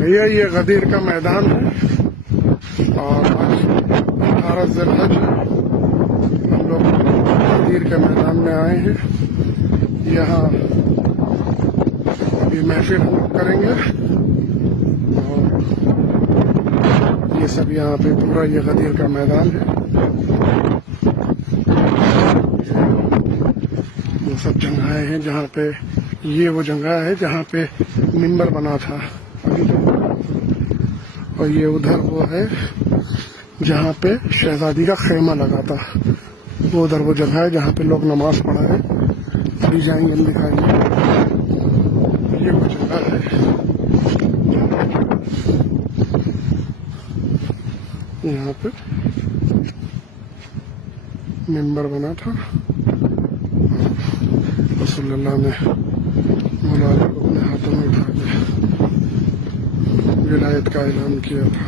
भैया ये गदीर का मैदान है और आज 18 ज़िलहज हम लोग गदीर के मैदान में आए हैं। यहाँ अभी महफिल हम लोग करेंगे और ये सब यहाँ पे पूरा ये गदीर का मैदान है। वो सब जगहें हैं जहाँ पे ये वो जगह है जहाँ पे मिंबर बना था अभी तो, और ये उधर वो है जहाँ पे शहजादी का खेमा लगा था। वो उधर वो जगह है जहाँ पे लोग नमाज पढ़ा है। अभी जाएंगे हम दिखाएंगे। ये वो जगह है यहाँ पे मिंबर बना था। रसूलुल्लाह ने मौला को अपने हाथों में उठा के विलायत का ऐलान किया था।